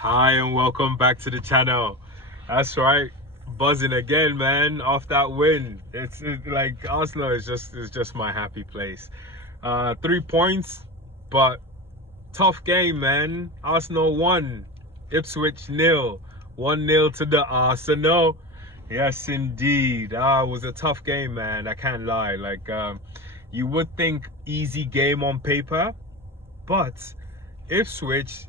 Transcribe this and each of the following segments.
Hi and welcome back to the channel. That's right, buzzing again, man. Off that win, it's like Arsenal is just my happy place. 3 points, but tough game, man. Arsenal won, Ipswich nil, 1-0 to the Arsenal. Yes, indeed. It was a tough game, man. I can't lie. You would think easy game on paper, but Ipswich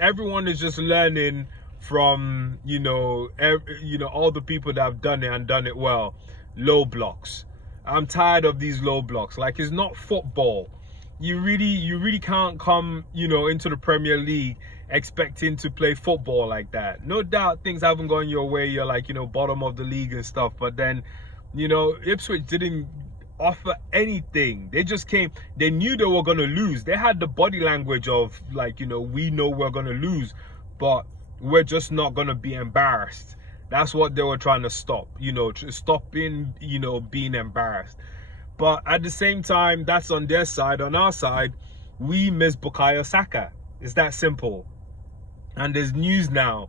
everyone is just learning from all the people that have done it and done it well. Low blocks. I'm tired of these low blocks. Like, it's not football. You really can't come into the Premier League expecting to play football like that. No doubt things haven't gone your way, you're like bottom of the league and stuff, but then Ipswich didn't offer anything. They just came. They knew they were gonna lose. They had the body language of we know we're gonna lose, but we're just not gonna be embarrassed. That's what they were trying to stop. Stopping being embarrassed. But at the same time, that's on their side. On our side, we miss Bukayo Saka. It's that simple. And there's news now.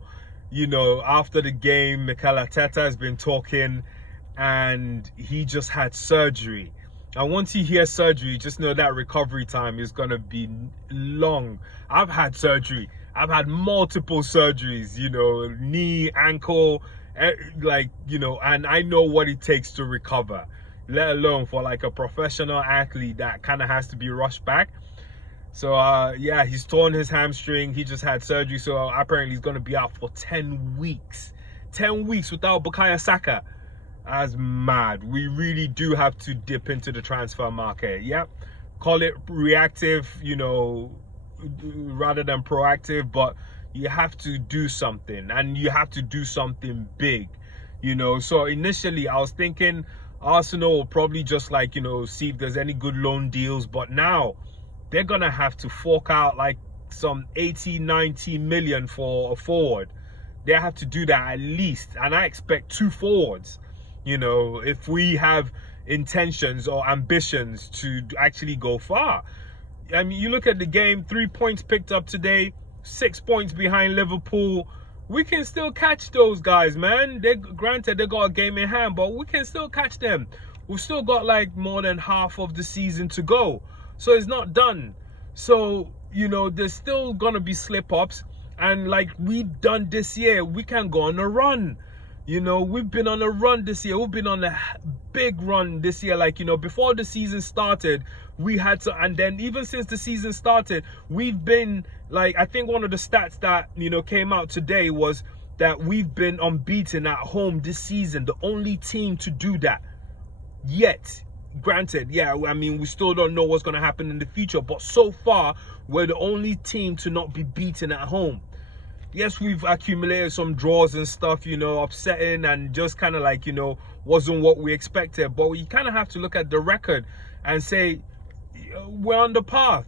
After the game, Mikel Arteta has been talking, and he just had surgery. And once you hear surgery, just know that recovery time is gonna be long. I've had surgery. I've had multiple surgeries, knee, ankle, and I know what it takes to recover, let alone for like a professional athlete that kind of has to be rushed back. So yeah, he's torn his hamstring. He just had surgery, so apparently he's gonna be out for 10 weeks. 10 weeks without Bukayo Saka. As mad. We really do have to dip into the transfer market. Yep, call it reactive, rather than proactive, but you have to do something, and you have to do something big. So initially I was thinking Arsenal will probably just see if there's any good loan deals, but now they're gonna have to fork out like some 80-90 million for a forward. They have to do that at least, and I expect 2 forwards. If we have intentions or ambitions to actually go far. I mean, you look at the game, 3 points picked up today, 6 points behind Liverpool. We can still catch those guys, man. Granted, they got a game in hand, but we can still catch them. We've still got like more than half of the season to go. So it's not done. So, there's still going to be slip-ups. And like we've done this year, we can go on a run. We've been on a run this year. We've been on a big run this year. Before the season started, we had to, and then even since the season started, we've been I think one of the stats that, came out today was that we've been unbeaten at home this season. The only team to do that yet. Granted, yeah, I mean, we still don't know what's going to happen in the future, but so far, we're the only team to not be beaten at home. Yes, we've accumulated some draws and stuff, upsetting and just kind of wasn't what we expected. But you kind of have to look at the record and say, we're on the path,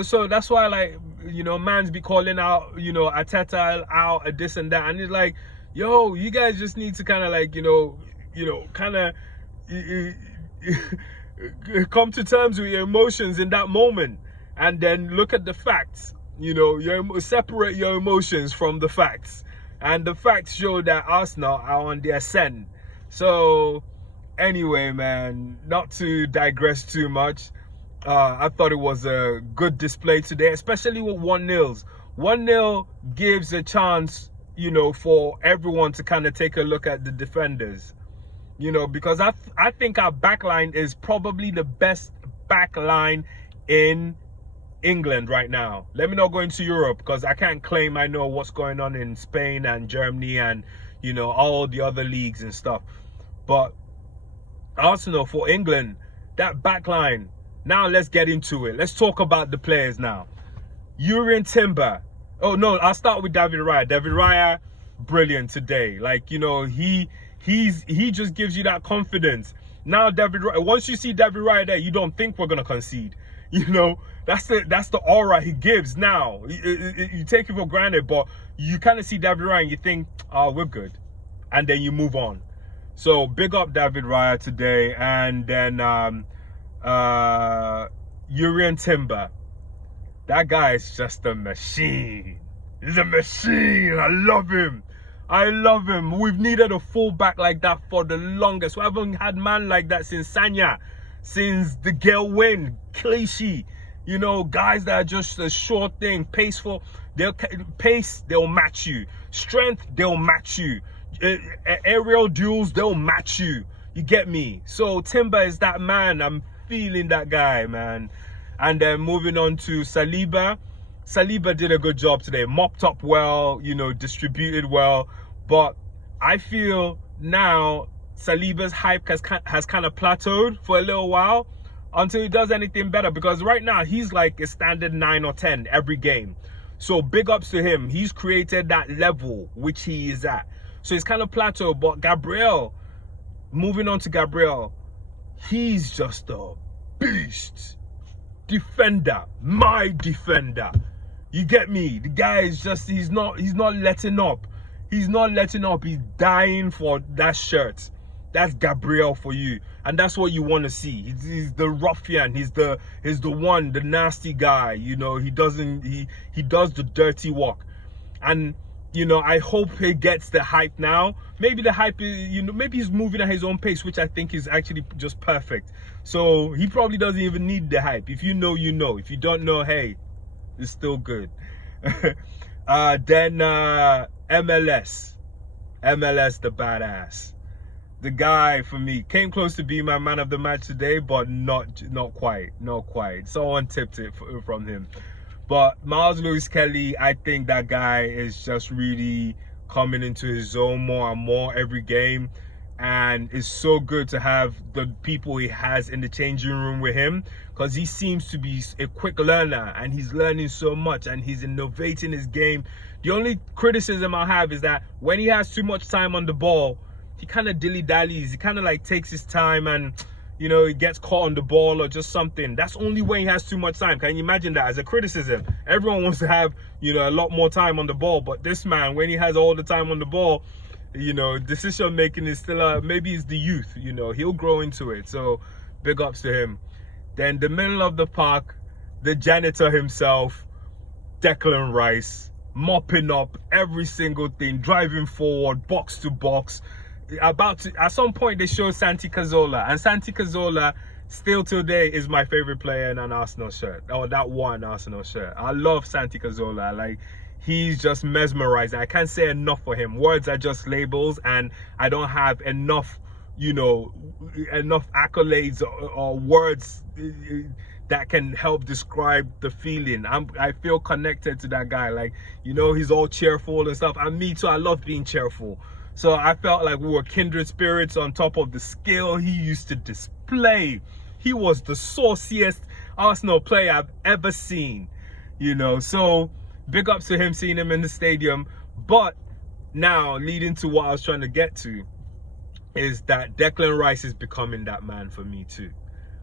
so that's why man's be calling out, Arteta out at this and that. And it's like, yo, you guys just need to kind of come to terms with your emotions in that moment and then look at the facts. Separate your emotions from the facts, and the facts show that Arsenal are on the ascent. So anyway, man, not to digress too much, I thought it was a good display today, especially with 1-0. 1-0 gives a chance, for everyone to kind of take a look at the defenders, because I think our backline is probably the best backline in England right now. Let me not go into Europe, because I can't claim I know what's going on in Spain and Germany and all the other leagues and stuff. But Arsenal, for England, that back line. Now let's get into it. Let's talk about the players now. Urian Timber. Oh no, I'll start with David Raya. David Raya, brilliant today. He just gives you that confidence. Now once you see David Raya there, you don't think we're gonna concede. That's the aura he gives now. You take it for granted, but you kind of see David Raya and you think, oh, we're good. And then you move on. So big up David Raya today. And then Urian Timber. That guy is just a machine. He's a machine. I love him. I love him. We've needed a fullback like that for the longest. We haven't had man like that since Sanya, since the girl win, Clichy. You know, guys that are just a short thing, paceful. They'll pace, they'll match you. Strength, they'll match you. Aerial duels, they'll match you. You get me? So Timber is that man. I'm feeling that guy, man. And then moving on to Saliba. Saliba did a good job today. Mopped up well, you know, distributed well. But I feel now Saliba's hype has kind of plateaued for a little while until he does anything better. Because right now he's like a standard 9 or 10 every game. So big ups to him. He's created that level which he is at. So he's kind of plateaued. But Gabriel, moving on to Gabriel, he's just a beast. Defender, my defender. You get me? The guy is just, he's not letting up. He's not letting up. He's dying for that shirt. That's Gabriel for you. And that's what you want to see. He's the ruffian. He's the one, the nasty guy. You know, he does the dirty work. And, you know, I hope he gets the hype now. Maybe the hype is, you know, maybe he's moving at his own pace, which I think is actually just perfect. So he probably doesn't even need the hype. If you know, you know. If you don't know, hey, it's still good. Then MLS the badass. The guy for me came close to being my man of the match today, but not quite. Someone tipped it from him. But Miles Lewis Kelly, I think that guy is just really coming into his zone more and more every game. And it's so good to have the people he has in the changing room with him, because he seems to be a quick learner and he's learning so much and he's innovating his game. The only criticism I have is that when he has too much time on the ball, he kind of dilly-dallies. He kind of like takes his time and, you know, he gets caught on the ball or just something. That's only when he has too much time. Can you imagine that as a criticism? Everyone wants to have, you know, a lot more time on the ball. But this man, when he has all the time on the ball, you know, decision making is still maybe it's the youth, you know, he'll grow into it. So big ups to him. Then the middle of the park, the janitor himself, Declan Rice, mopping up every single thing, driving forward, box to box. At some point they showed Santi Cazorla, and Santi Cazorla still today is my favorite player in an Arsenal shirt, or that one Arsenal shirt. I love Santi Cazorla. Like, he's just mesmerizing. I can't say enough for him. Words are just labels, and I don't have enough, you know, enough accolades or words that can help describe the feeling. I feel connected to that guy. Like, you know, he's all cheerful and stuff, and me too. I love being cheerful. So I felt like we were kindred spirits on top of the skill he used to display. He was the sauciest Arsenal player I've ever seen, you know. So big ups to him, seeing him in the stadium. But now, leading to what I was trying to get to, is that Declan Rice is becoming that man for me too.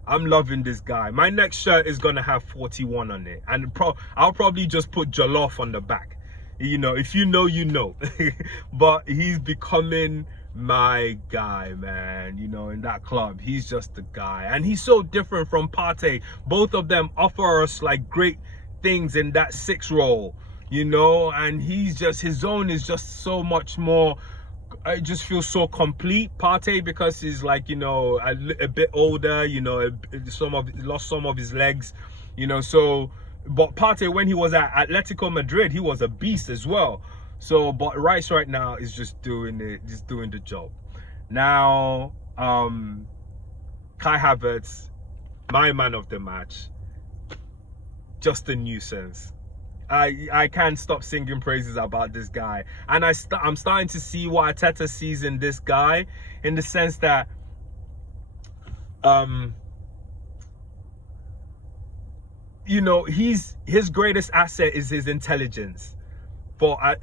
I'm loving this guy. My next shirt is going to have 41 on it. And I'll probably just put Jollof on the back. You know, if you know, you know. But he's becoming my guy, man. You know, in that club, he's just the guy. And he's so different from Partey. Both of them offer us like great things in that 6 role, you know. And he's just, his zone is just so much more, I just feel so complete. Partey, because he's like, you know, a bit older, you know, lost some of his legs, you know. So but Partey, when he was at Atletico Madrid, he was a beast as well. So but Rice right now is just doing the job. Now Kai Havertz, my man of the match, just a nuisance. I can't stop singing praises about this guy, and I'm starting to see what Arteta sees in this guy, in the sense that you know, his greatest asset is his intelligence. For Kai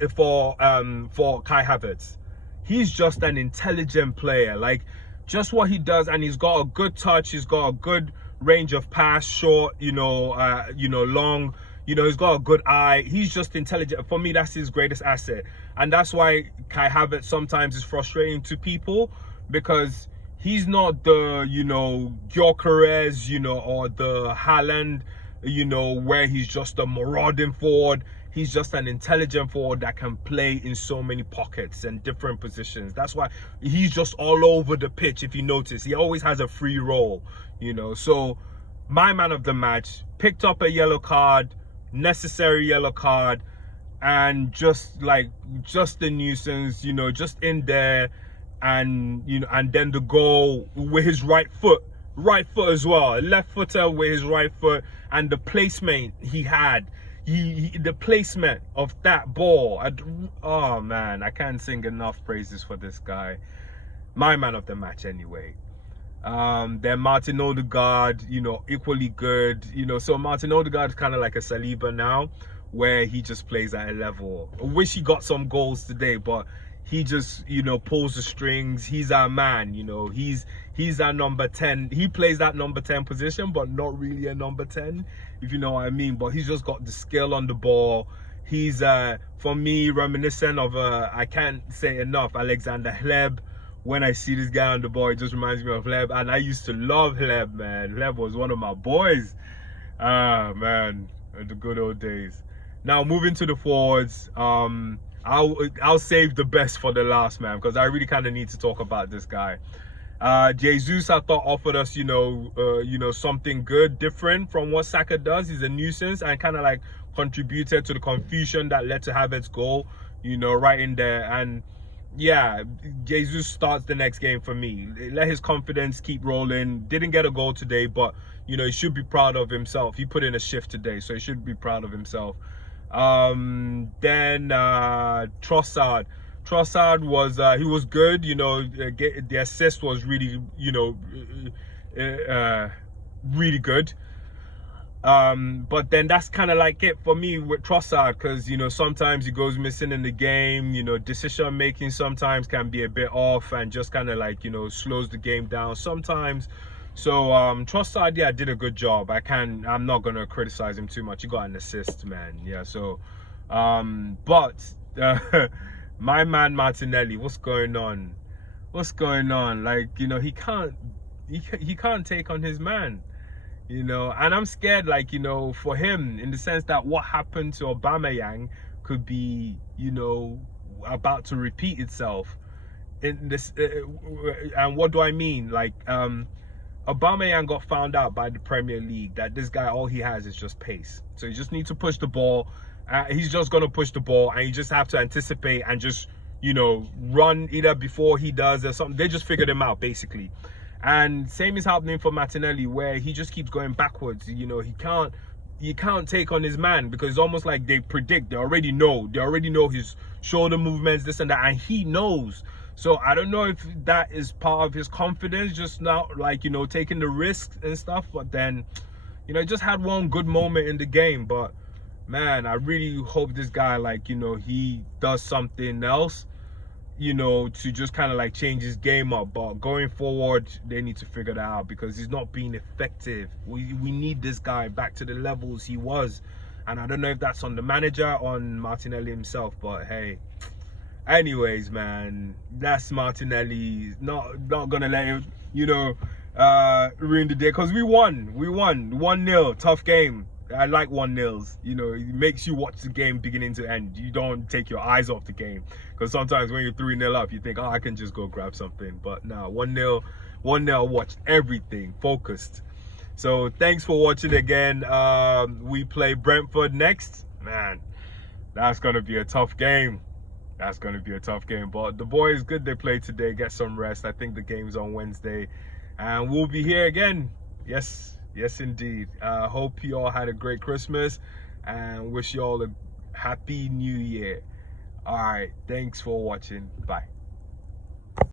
Havertz, he's just an intelligent player. Like, just what he does, and he's got a good touch. He's got a good range of pass, short, you know, long. You know, he's got a good eye. He's just intelligent. For me, that's his greatest asset. And that's why Kai Havertz sometimes is frustrating to people, because he's not the, you know, Gyökeres, you know, or the Haaland, you know, where he's just a marauding forward. he's just an intelligent forward that can play in so many pockets and different positions. That's why he's just all over the pitch. If you notice, he always has a free role, you know. So my man of the match picked up a yellow card, necessary yellow card, and just a nuisance, you know, just in there. And you know, and then the goal with his right foot as well, left footer with his right foot, and the placement he had, the placement of that ball. Oh man, I can't sing enough praises for this guy. My man of the match anyway. Then Martin Odegaard, you know, equally good, you know. So Martin Odegaard is kind of like a Saliba now, where he just plays at a level. I wish he got some goals today, but he just, you know, pulls the strings. He's our man, you know. He's our number 10. He plays that number 10 position, but not really a number 10, if you know what I mean. But he's just got the skill on the ball. He's for me, reminiscent of I can't say enough, Alexander Hleb. When I see this guy on the ball, it just reminds me of Hleb. And I used to love Hleb, man. Hleb was one of my boys. Ah, man, the good old days. Now, moving to the forwards, I'll save the best for the last, man, because I really kind of need to talk about this guy. Jesus, I thought, offered us, you know, something good, different from what Saka does. He's a nuisance and kind of like contributed to the confusion that led to Havertz's goal, you know, right in there. And yeah, Jesus starts the next game for me. Let his confidence keep rolling. Didn't get a goal today, but you know, he should be proud of himself. He put in a shift today, so he should be proud of himself. Then Trossard was he was good, you know. The assist was really, you know, really good. But then that's kind of like it for me with Trossard, because you know, sometimes he goes missing in the game. You know, decision making sometimes can be a bit off and just kind of like, you know, slows the game down sometimes. So Trossard, yeah, did a good job. I'm not gonna criticize him too much. He got an assist, man. Yeah. So but my man Martinelli, what's going on? Like, you know, he can't take on his man. You know, and I'm scared, like, you know, for him, in the sense that what happened to Aubameyang could be, you know, about to repeat itself in this. And what do I mean? Like, Aubameyang got found out by the Premier League that this guy, all he has is just pace. So you just need to push the ball. He's just gonna push the ball, and you just have to anticipate and just, you know, run either before he does or something. They just figured him out, basically. And same is happening for Martinelli, where he just keeps going backwards. You know, he can't take on his man, because it's almost like they already know his shoulder movements, this and that, and he knows. So I don't know if that is part of his confidence, just not, like, you know, taking the risks and stuff. But then, you know, he just had one good moment in the game. But man, I really hope this guy, like, you know, he does something else, you know, to just kind of like change his game up. But going forward, they need to figure that out, because he's not being effective. We need this guy back to the levels he was. And I don't know if that's on the manager, on Martinelli himself, but hey. Anyways, man, that's Martinelli. Not gonna let him, you know, ruin the day, because we won 1-0. Tough game. I like 1-0s. You know, it makes you watch the game beginning to end. You don't take your eyes off the game, because sometimes when you're 3-0 up, you think, oh, I can just go grab something. But no, 1-0, I watched everything, focused. So thanks for watching again. We play Brentford next. Man, that's gonna be a tough game. But the boys, good they played today. Get some rest. I think the game's on Wednesday, and we'll be here again. Yes, indeed. Hope you all had a great Christmas, and wish you all a happy new year. All right, thanks for watching. Bye.